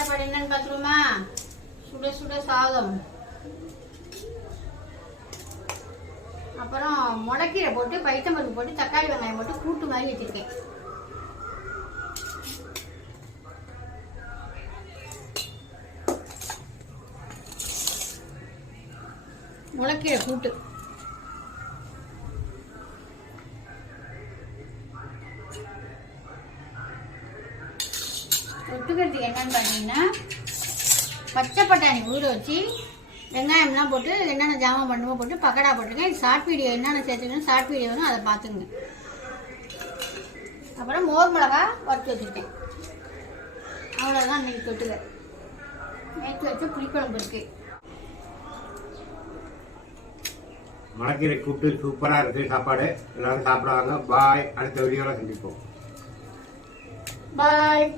சாப்பாடு என்னன்னு பார்த்துருமா? சுட சுட சாதம், அப்புறம் முளைக்கீரை போட்டு பைத்தம்பருப்பு போட்டு தக்காளி வெங்காயம் போட்டு கூட்டு மாதிரி வச்சிருக்கேன். முளைக்கீரை கூட்டு. தொட்டுக்கிறதுக்கு என்னன்னு பார்த்தீங்கன்னா, பச்சை பட்டாணி ஊற வச்சு வெங்காயம்லாம் போட்டு என்னென்ன ஜாமான் பண்ணுமோ போட்டு பக்கடா போட்டிருக்கேன். ஷார்ட் வீடியோ என்னென்ன சேர்த்துக்கணும் ஷார்ட் வீடியோ வரும், அதை பார்த்துங்க. அப்புறம் மோர் மிளகா வறுத்து வச்சுருக்கேன். அவ்வளோதான் இன்னைக்கு தொட்டுக்க. நேற்று வச்சு புளிக்குழம்பு இருக்கு. முளைக்கீரை கூட்டு சூப்பராக இருக்குது சாப்பாடு. எல்லாரும் சாப்பிடுவாங்க. பாய். அடுத்த வீடியோவில் சந்திப்போம். பாய்.